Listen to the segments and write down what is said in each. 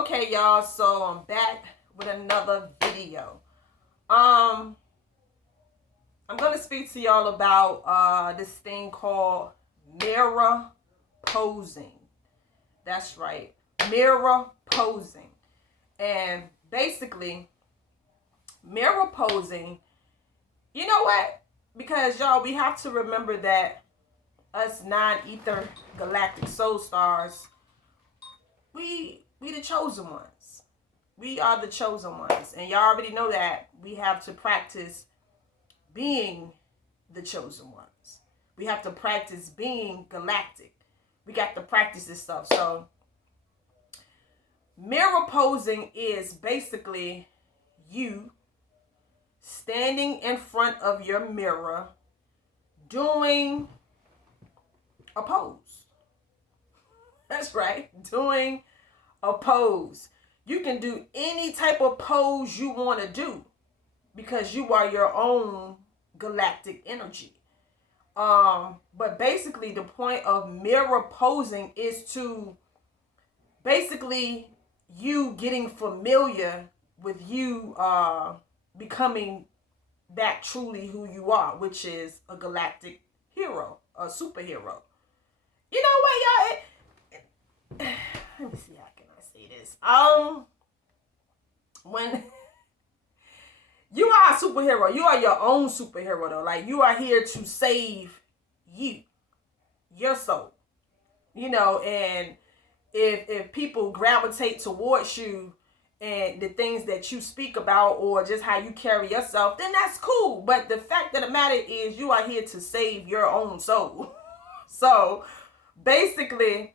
Okay, y'all, so I'm back with another video. I'm gonna speak to y'all about this thing called mirror posing. That's right, mirror posing. And basically, mirror posing, you know what? Because y'all, we have to remember that us non-ether galactic soul stars, we the chosen ones. We are the chosen ones. And y'all already know that we have to practice being the chosen ones. We have to practice being galactic. We got to practice this stuff. So mirror posing is basically you standing in front of your mirror doing a pose. That's right, doing a pose. You can do any type of pose you want to do because you are your own galactic energy. But basically the point of mirror posing is to basically you getting familiar with you becoming that truly who you are, which is a galactic hero, a superhero. You know what, y'all? Let me see, how can I say this? When you are a superhero, you are your own superhero though. Like, you are here to save you, your soul. You know, and if people gravitate towards you and the things that you speak about or just how you carry yourself, then that's cool. But the fact of the matter is you are here to save your own soul. So basically,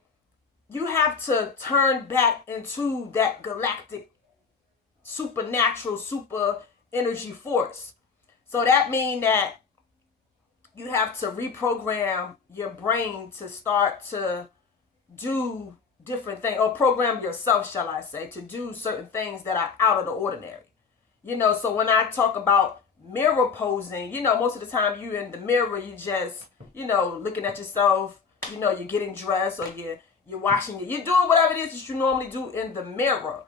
you have to turn back into that galactic, supernatural, super energy force. So that means that you have to reprogram your brain to start to do different things, or program yourself, shall I say, to do certain things that are out of the ordinary. You know, so when I talk about mirror posing, you know, most of the time you in the mirror, you just, you know, looking at yourself, you know, you're getting dressed or you're washing you're doing whatever it is that you normally do in the mirror.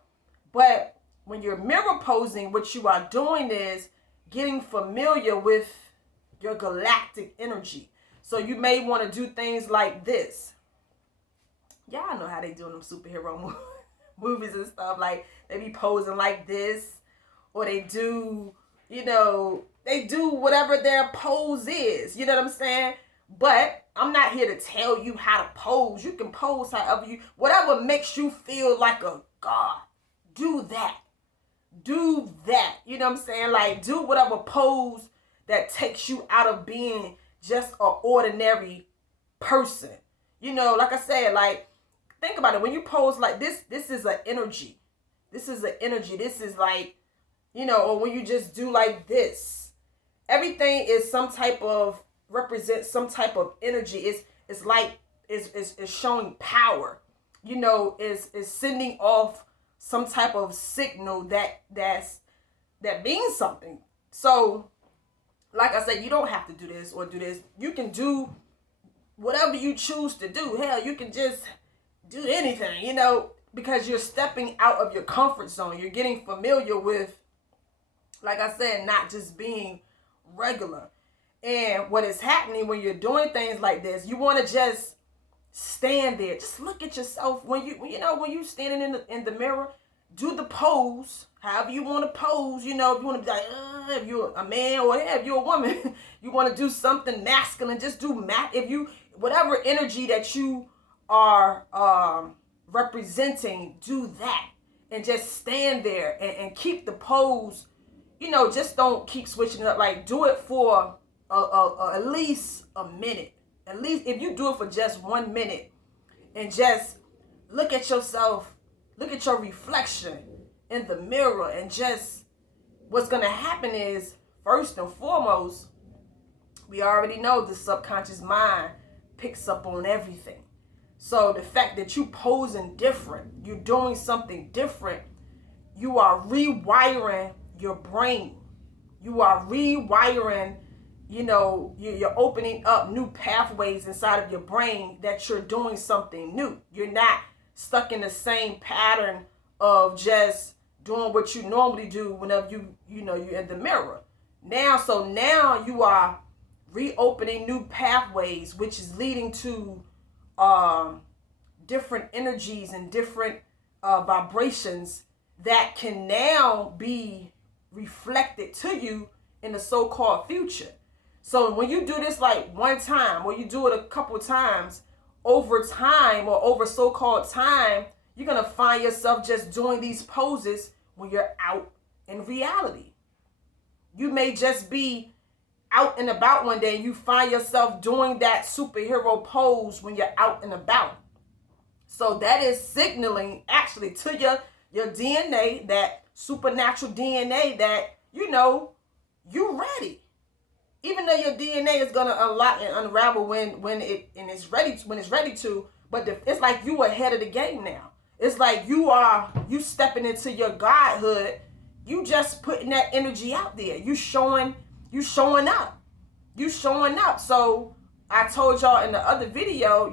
But when you're mirror posing, what you are doing is getting familiar with your galactic energy. So you may want to do things like this. Y'all know how they do them superhero movies and stuff. Like, they be posing like this, or they do, you know, they do whatever their pose is. You know what I'm saying? But I'm not here to tell you how to pose. You can pose however whatever makes you feel like a god. Do that. Do that. You know what I'm saying? Like, do whatever pose that takes you out of being just an ordinary person. You know, like I said, like, think about it. When you pose like this, this is an energy. This is an energy. This is like, you know, or when you just do like this. Everything is some type of, represents some type of energy. It's like, it's showing power. You know, is sending off some type of signal that means something. So, like I said, you don't have to do this or do this. You can do whatever you choose to do. Hell, you can just do anything, you know, because you're stepping out of your comfort zone. You're getting familiar with, like I said, not just being regular. And what is happening when you're doing things like this, you want to just stand there. Just look at yourself. When you standing in the mirror, do the pose, however you want to pose. You know, if you want to be like, if you're a man, or if you're a woman, you want to do something masculine, just do whatever energy that you are representing, do that. And just stand there and keep the pose. You know, just don't keep switching it up. Like, do it for at least a minute. At least if you do it for just 1 minute and just look at yourself, look at your reflection in the mirror, and just, what's going to happen is, first and foremost, we already know the subconscious mind picks up on everything. So the fact that you posing different, you're doing something different, you are rewiring your brain. You are rewiring, you know, you're opening up new pathways inside of your brain that you're doing something new. You're not stuck in the same pattern of just doing what you normally do whenever you're in the mirror. Now you are reopening new pathways, which is leading to different energies and different vibrations that can now be reflected to you in the so-called future. So when you do this like one time, or you do it a couple times, over time or over so-called time, you're going to find yourself just doing these poses when you're out in reality. You may just be out and about one day and you find yourself doing that superhero pose when you're out and about. So that is signaling actually to your DNA, that supernatural DNA, that you're ready. Even though your DNA is gonna unlock and unravel when it's ready to, but it's like you ahead of the game now. It's like you stepping into your godhood. You just putting that energy out there. You showing up. So I told y'all in the other video,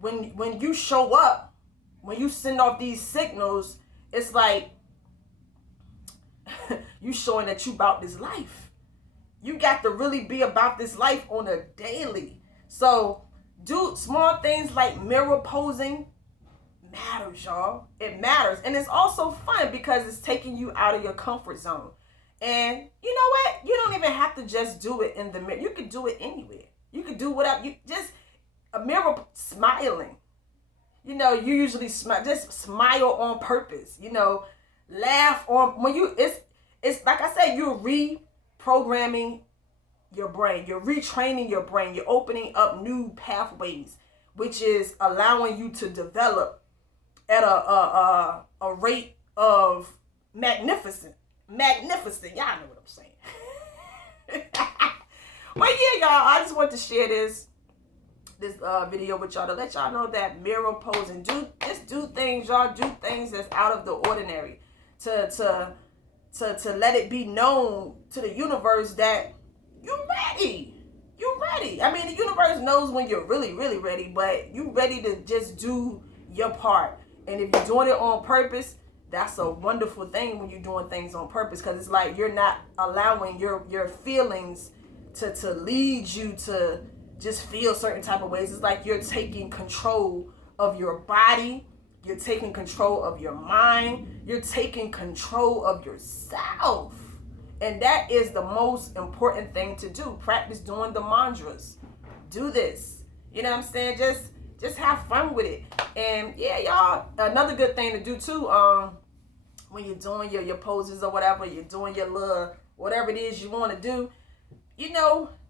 when you show up, when you send off these signals, it's like you showing that you about this life. You got to really be about this life on a daily. So do small things like mirror posing matters, y'all. It matters. And it's also fun because it's taking you out of your comfort zone. And you know what? You don't even have to just do it in the mirror. You could do it anywhere. You could do whatever. You just a mirror smiling. You usually smile. Just smile on purpose. Laugh on when you. It's like I said. You're reprogramming your brain. You're retraining your brain. You're opening up new pathways, which is allowing you to develop at a rate of magnificent. Y'all know what I'm saying. Well, yeah, y'all. I just want to share this video with y'all to let y'all know that mirror posing, do things, y'all. Do things that's out of the ordinary to let it be known to the universe that you're ready. You're ready. I mean, the universe knows when you're really, really ready, but you ready to just do your part. And if you're doing it on purpose, that's a wonderful thing when you're doing things on purpose, because it's like you're not allowing your feelings to lead you to just feel certain type of ways. It's like you're taking control of your body. You're taking control of your mind. You're taking control of yourself. And that is the most important thing to do. Practice doing the mantras. Do this. You know what I'm saying? Just have fun with it. And yeah, y'all, another good thing to do too, when you're doing your poses or whatever, you're doing your little, whatever it is you want to do,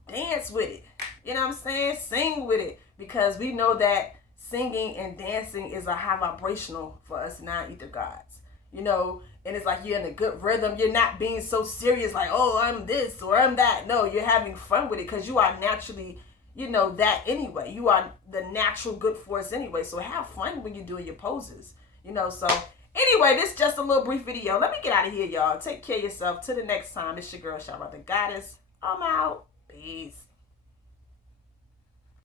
dance with it. You know what I'm saying? Sing with it. Because we know that singing and dancing is a high vibrational for us non-ether gods. And it's like you're in a good rhythm. You're not being so serious like, oh, I'm this or I'm that. No, you're having fun with it because you are naturally, that anyway. You are the natural good force anyway. So have fun when you're doing your poses, So anyway, this is just a little brief video. Let me get out of here, y'all. Take care of yourself. Till the next time, it's your girl, Sharada Goddess. I'm out. Peace.